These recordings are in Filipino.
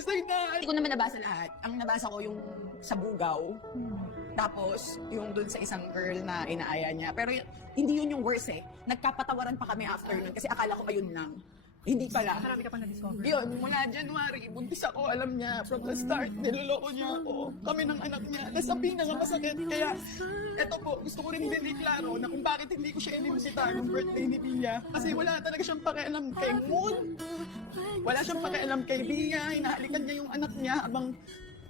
Basta hindi ko naman nabasa lahat. Ang nabasa ko yung sa Bugaw. Tapos, yung dun sa isang girl na inaaya niya. Pero hindi yun yung worst eh. Nagkapatawaran pa kami after nun kasi akala ko ayun lang. Hindi pala. Marami ka pa na-discover. Yun, mula January, buntis ako, alam niya, from the start, niloloko niya ako, kami ng anak niya. Tapos ang pinakamasakit, kaya, eto po, gusto ko rin din iklaro na kung bakit hindi ko siya inimbita ng birthday ni Bia. Kasi wala talaga siyang pakialam kay Moon. Wala siyang pakialam kay Bia, hinahalikan niya yung anak niya habang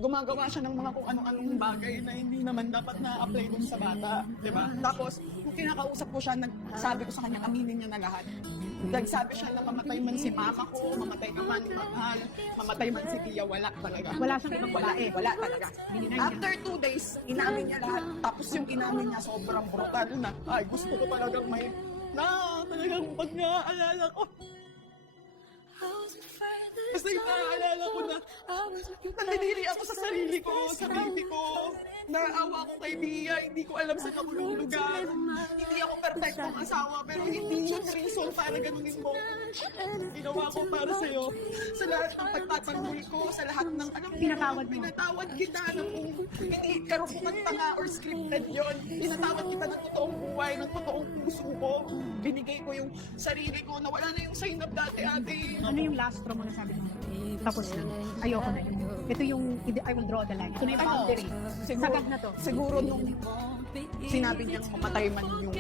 gumagawa siya ng mga kung anong-anong bagay na hindi naman dapat na-apply dun sa bata. Diba? Tapos, kung kinakausap ko siya, nagsabi ko sa kanya, aminin niya na lahat. Nagsabi siya na mamatay man si mama ko, mamatay ka man, mahal, mamatay man si Bia, wala talaga. Wala siyang ibang babae. Wala talaga. After 2 days, inamin niya lahat. Tapos yung inamin niya sobrang brutal na, ay gusto ko talagang may, talagang pag naaalala ko, kasi naaalala ko na nandidiri ako sa sarili ko, sa baby ko. Naawa ko kay Bia, hindi ko alam saan ako lulugar. Hindi ako perfectong asawa, pero hindi yun reason para ganunin mo. Ginawa ko para sa'yo. Sa lahat ng pagtatanggol ko, sa lahat ng pinatawad kita na kung hindi karupukan tanga or scripted yon. Pinatawad kita ng totoong buhay, ng totoong puso ko. Binigay ko yung sarili ko na wala na yung sign up dati-ate. Ano yung last straw mo na sabi mo? Tapos na. Ayoko na yun. Ito yung, I will draw the line. Ito na yung boundary. Sagad na to. Siguro nung sinabi niyang mamatay man yung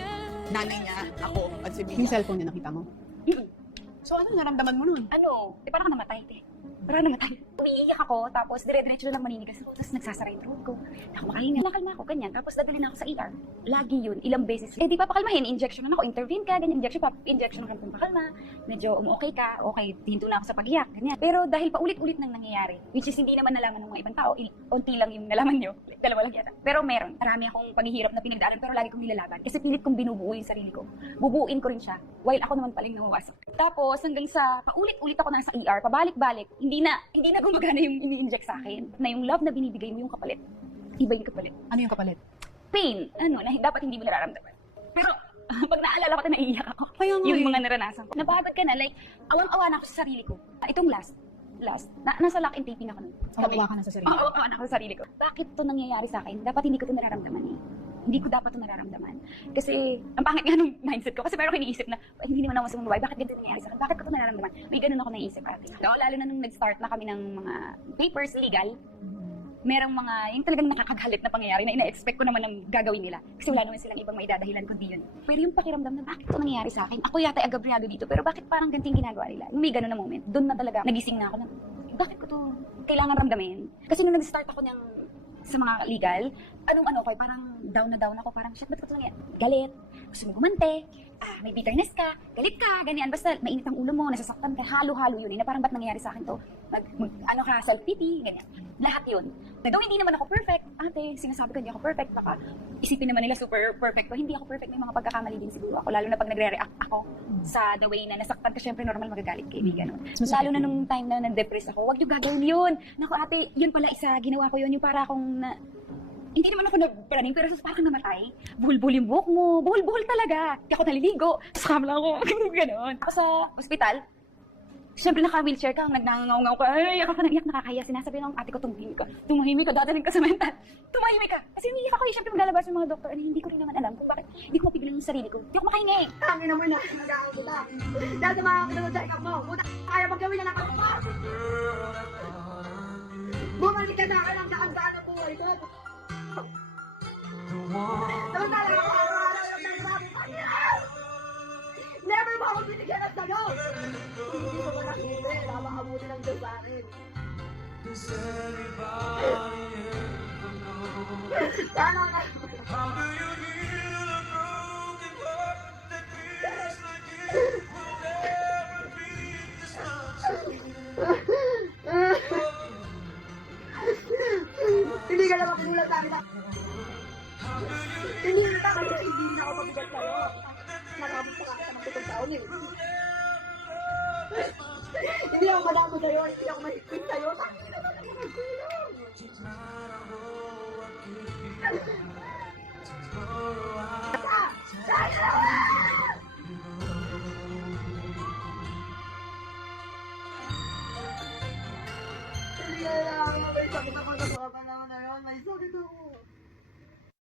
nanay niya, ako, at si Bia. Yung cellphone na nakita mo? So ano naramdaman mo nun? Ano, di parang namatay, te. Parang namatay. Umiiyak ako, tapos dire-diretso na lang maninigas ako. Tapos nagsasara yung throat ko. Ako makahinga. Nakalma ako, ganyan. Tapos dadalhin ako sa ER. Lagi yun, ilang beses. Eh, di pa pakalmahin, injection na ako, intervene ka, ganyan, injection na kang pakalma. Medyo okay ka, okay, hinto na ako sa pag-iyak, ganyan. Pero dahil paulit-ulit nang nangyayari, which is hindi naman nalaman ng mga ibang tao, unti lang yung nalaman nyo. Dalawa lang yata. Pero meron. Marami akong paghihirap na pinagdaanan, pero lagi kong nilalaban. Kasi pilit kong binubuo yung sarili ko. Bubuuin ko rin siya, while ako naman paling nawawasak. Tapos, hanggang sa paulit-ulit ako na sa ER, pabalik-balik, hindi na gumagana yung ini-inject sa akin. Na yung love na binibigay mo yung kapalit. Iba yung kapalit. Ano yung kapalit? Pain. Ano, na dapat hindi mo nararamdaman. Pero, pag naalala ko, naiiyak ako. Yung mga naranasan ko. Napagod ka na, like, awang-awa na ako sa sarili ko. Itong last, nasa lock and taping ako nun. Awa ka na sa sarili. Awa na ako sa sarili ko. Bakit to nangyayari sa akin? Dapat hindi ko to nararamdaman eh. Hindi ko dapat ito nararamdaman. Kasi, ang pangit nga nung mindset ko. Kasi meron ko iniisip na, hindi naman ako masama buhay. Bakit ganito nangyayari sa akin? Bakit ko ito nararamdaman? May ganun ako naisip ate. So, lalo na nung nag-start na kami ng mga papers, legal, merong mga, yung talagang nakakagalit na pangyayari na ina-expect ko naman ng gagawin nila. Kasi wala naman silang ibang maidadahilan kundi yun. Pero yung pakiramdam na bakit ito nangyayari sa akin? Ako yata agabriado dito, pero bakit parang ganting ginagawa nila? Yung may ganun na moment, doon na talaga nagising na ako na, bakit ko to kailangan ramdamin? Kasi nung nag-start ako ng sa mga legal, anong ko, parang down na down ako, parang shit, ba't ko ito nangyayari? Galit, gusto mo gumante, may bitterness ka, galit ka, ganyan, basta mainit ang ulo mo, nasasaktan ka, halo-halo yun, na parang ba't nangyayari sa akin to? Ano ka, self-pity, ganyan. Lahat yun. Though hindi naman ako perfect, ate, sinasabi ko hindi ako perfect, baka isipin naman nila super perfect ko. Hindi ako perfect, may mga pagkakamali din siguro ako, lalo na pag nagre-react ako sa the way na nasaktan ka, syempre normal magagalit kaibigan. Lalo na nung time na na-depress ako, wag yung gagawin yun. Naku ate, yun pala isa, ginawa ko yun, yung para akong hindi naman ako nagpraning, pero parang namatay. Buhol-buhol yung buhok mo. Buhol-buhol talaga. Hindi ako naliligo. Scam lang ako. Ganon. Ako sa ospital, siyempre naka-wheelchair ka, nagnangaw-ngaw ka. Ay, ako ka nang iyak, nakakaya. Sinasabi ng ate ko, tumahimik ka. Tumahimik ka, dati rin ka sa mental. Tumahimik ka. Kasi umiiyak ako, siyempre maglalabas yung mga doktor. Hindi ko rin naman alam kung bakit. Hindi ko mapigilan yung sarili ko. Hindi ako makahinga eh. Tangin na mo na. Nag-aaral kita. Dahil sa mga kinunod sa ikaw mo. Puta, kaya magawin na lang ako pa. Bumalik ka na ka lang nakandaan ang buhay ko. Samantala ako araw-araw yung nagsasabi pa niya. Never mo ako binigyan ng sayo. Hindi ko ba nakita eh. Napakabuti ng Diyos sa akin. Sana na. Hindi ka naman pinulat sa akin. Hindi na tama kasi hindi na ako pabigat sa'yo. Nakabot pa ka ng 7 taon eh. Hindi ako madamo sa'yo, hindi ako mahigpit sa'yo. Takot na naman ako nagkulang. Kaya naman! kailangan. May sakit ako na sa panahon na yun. May sakit ako.